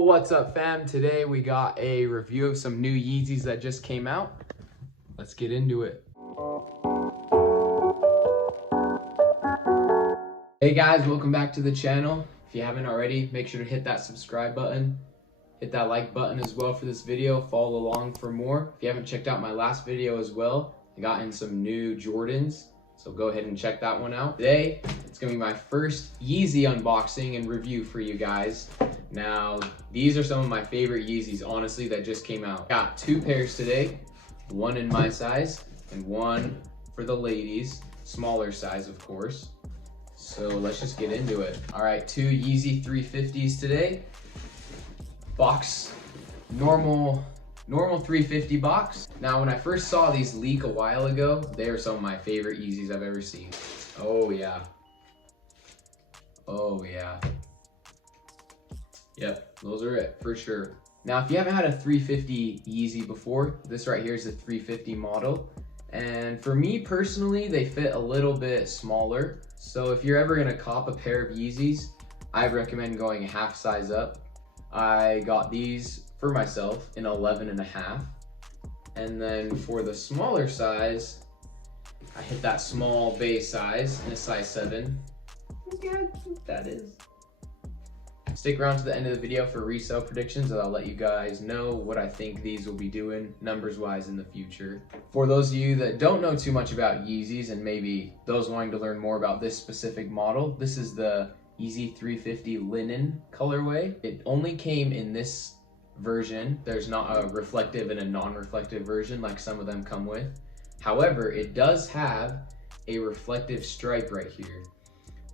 What's up, fam? Today we got a review of some new Yeezys that just came out. Let's get into it. Hey guys, welcome back to the channel. If you haven't already, make sure to hit that subscribe button. Hit that like button as well for this video. Follow along for more. If you haven't checked out my last video as well, I got in some new Jordans, so go ahead and check that one out. Today, it's gonna be my first Yeezy unboxing and review for you guys. Now, these are some of my favorite Yeezys, honestly, that just came out. Got two pairs today, one in my size and one for the ladies, smaller size, of course. So let's just get into it. All right, two Yeezy 350s today. Box, normal 350 box. Now, when I first saw these leak a while ago, they are some of my favorite Yeezys I've ever seen. Oh yeah. Oh yeah. Yep, those are it for sure. Now, if you haven't had a 350 Yeezy before, this right here is a 350 model. And for me personally, they fit a little bit smaller. So if you're ever gonna cop a pair of Yeezys, I recommend going a half size up. I got these for myself in 11.5. And then for the smaller size, I hit that small base size in a size 7. Look how cute that is. Stick around to the end of the video for resale predictions, and I'll let you guys know what I think these will be doing numbers-wise in the future. For those of you that don't know too much about Yeezys, and maybe those wanting to learn more about this specific model, this is the Yeezy 350 Linen colorway. It only came in this version. There's not a reflective and a non-reflective version like some of them come with. However, it does have a reflective stripe right here.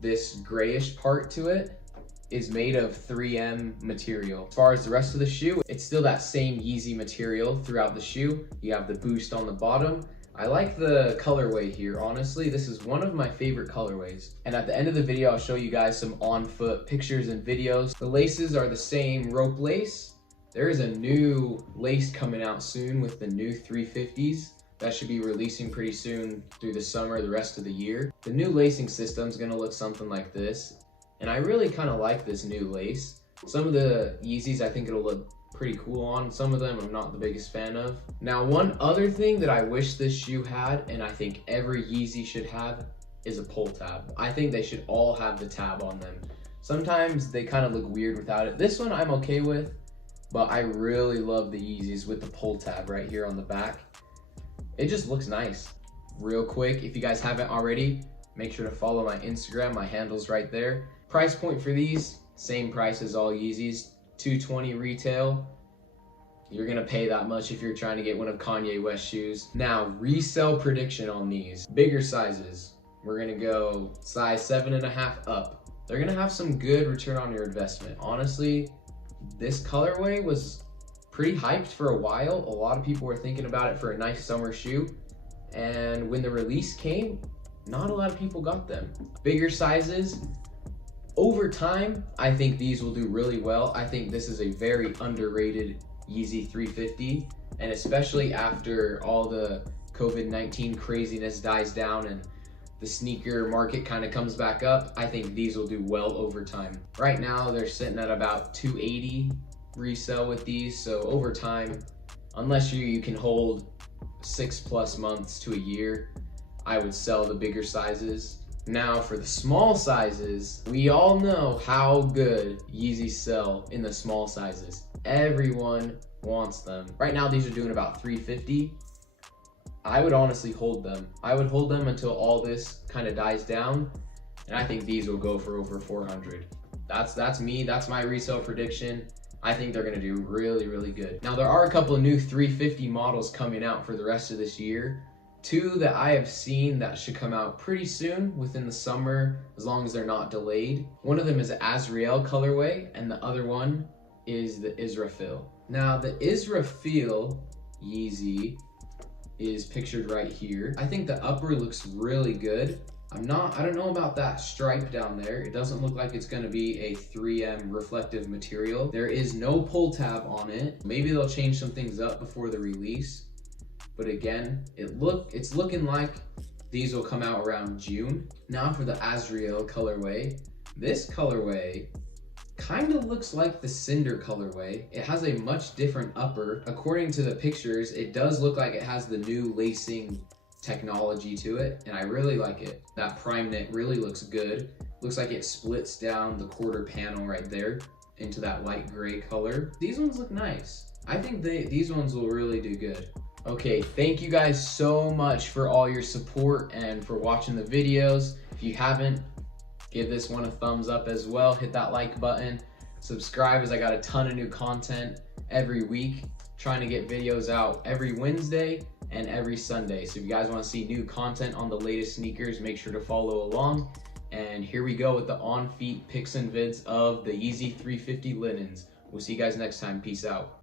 This grayish part to it is made of 3M material. As far as the rest of the shoe, it's still that same Yeezy material throughout the shoe. You have the Boost on the bottom. I like the colorway here, honestly. This is one of my favorite colorways. And at the end of the video, I'll show you guys some on-foot pictures and videos. The laces are the same rope lace. There is a new lace coming out soon with the new 350s. That should be releasing pretty soon through the summer, the rest of the year. The new lacing system is gonna look something like this. And I really kind of like this new lace. Some of the Yeezys I think it'll look pretty cool on. Some of them I'm not the biggest fan of. Now, one other thing that I wish this shoe had, and I think every Yeezy should have, is a pull tab. I think they should all have the tab on them. Sometimes they kind of look weird without it. This one I'm okay with, but I really love the Yeezys with the pull tab right here on the back. It just looks nice. Real quick, if you guys haven't already, make sure to follow my Instagram. My handle's right there. Price point for these, same price as all Yeezys, $220 retail. You're gonna pay that much if you're trying to get one of Kanye West shoes. Now, resale prediction on these. Bigger sizes, we're gonna go size 7.5 up. They're gonna have some good return on your investment. Honestly, this colorway was pretty hyped for a while. A lot of people were thinking about it for a nice summer shoe. And when the release came, not a lot of people got them. Bigger sizes, over time, I think these will do really well. I think this is a very underrated Yeezy 350, and especially after all the COVID-19 craziness dies down and the sneaker market kind of comes back up, I think these will do well over time. Right now, they're sitting at about $280 resale with these, so over time, unless you can hold 6+ months to a year, I would sell the bigger sizes. Now, for the small sizes, we all know how good Yeezys sell in the small sizes. Everyone wants them. Right now, these are doing about $350. I would honestly hold them. I would hold them until all this kind of dies down, and I think these will go for over $400. That's me. That's my resale prediction. I think they're gonna do really, really good. Now, there are a couple of new 350 models coming out for the rest of this year. Two that I have seen that should come out pretty soon within the summer, as long as they're not delayed. One of them is Resale colorway, and the other one is the Israfil. Now, the Israfil Yeezy is pictured right here. I think the upper looks really good. I don't know about that stripe down there. It doesn't look like it's gonna be a 3M reflective material. There is no pull tab on it. Maybe they'll change some things up before the release. But again, it's looking like these will come out around June. Now for the Resale colorway. This colorway kind of looks like the Cinder colorway. It has a much different upper. According to the pictures, it does look like it has the new lacing technology to it, and I really like it. That prime knit really looks good. Looks like it splits down the quarter panel right there into that light gray color. These ones look nice. I think these ones will really do good. Okay, thank you guys so much for all your support and for watching the videos. If you haven't, give this one a thumbs up as well. Hit that like button. Subscribe, as I got a ton of new content every week. Trying to get videos out every Wednesday and every Sunday. So if you guys want to see new content on the latest sneakers, make sure to follow along. And here we go with the on-feet pics and vids of the Yeezy 350 Linens. We'll see you guys next time. Peace out.